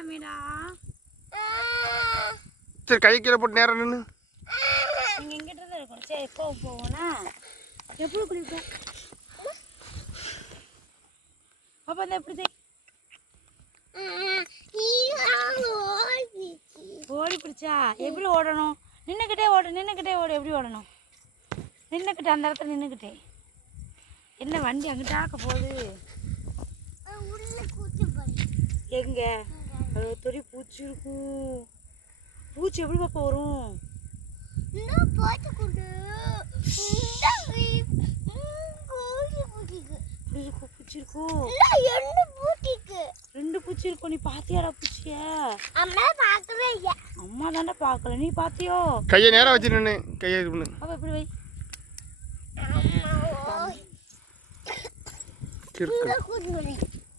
குளிக்கலாமேடா. சரி கை கீழே போட்டு நேரம் நின்று. நீங்கள் எங்கிட்ட தான் இருக்கணும். சரி எப்போ போவோண்ணா? எப்படி குளிப்பேன் அப்போ அந்த எப்படி ஓடி பிடிச்சா எப்படி ஓடணும்? நின்றுக்கிட்டே ஓடு. எப்படி ஓடணும்? நின்றுக்கிட்டே அந்த இடத்துல நின்றுக்கிட்டே. என்ன வண்டி அங்கிட்டாக்க போகுது? எங்க துணி பூச்சி இருக்கும். பூச்சி எப்படி பாப்பா வரும்? பூச்சி இருக்கும். ரெண்டு பூச்சி இருக்கும். நீ பாத்தியாடா பூச்சிய? அம்மா தாண்டா பாக்கல. நீ பாத்தியோ? கையை நேரம் வச்சு நின்று கையை அப்ப எப்படி வை? இருக்கு